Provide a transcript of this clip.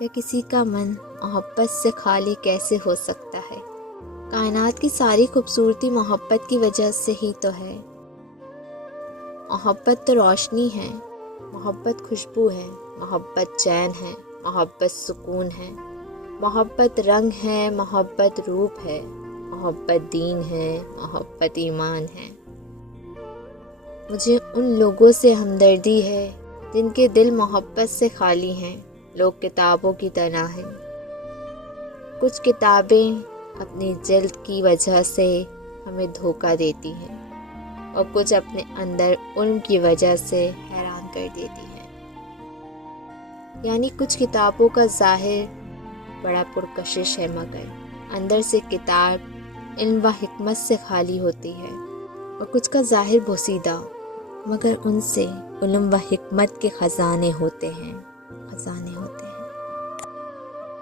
کہ کسی کا من محبت سے خالی کیسے ہو سکتا ہے؟ کائنات کی ساری خوبصورتی محبت کی وجہ سے ہی تو ہے۔ محبت تو روشنی ہے، محبت خوشبو ہے، محبت چین ہے، محبت سکون ہے، محبت رنگ ہے، محبت روپ ہے، محبت دین ہے، محبت ایمان ہے۔ مجھے ان لوگوں سے ہمدردی ہے جن کے دل محبت سے خالی ہیں۔ لوگ کتابوں کی طرح ہیں، کچھ کتابیں اپنی جلد کی وجہ سے ہمیں دھوکہ دیتی ہیں اور کچھ اپنے اندر علم کی وجہ سے حیران کر دیتی ہیں۔ یعنی کچھ کتابوں کا ظاہر بڑا پرکشش ہے، مگر اندر سے کتاب علم و حکمت سے خالی ہوتی ہے، اور کچھ کا ظاہر بوسیدہ، مگر ان سے علم و حکمت کے خزانے ہوتے ہیں۔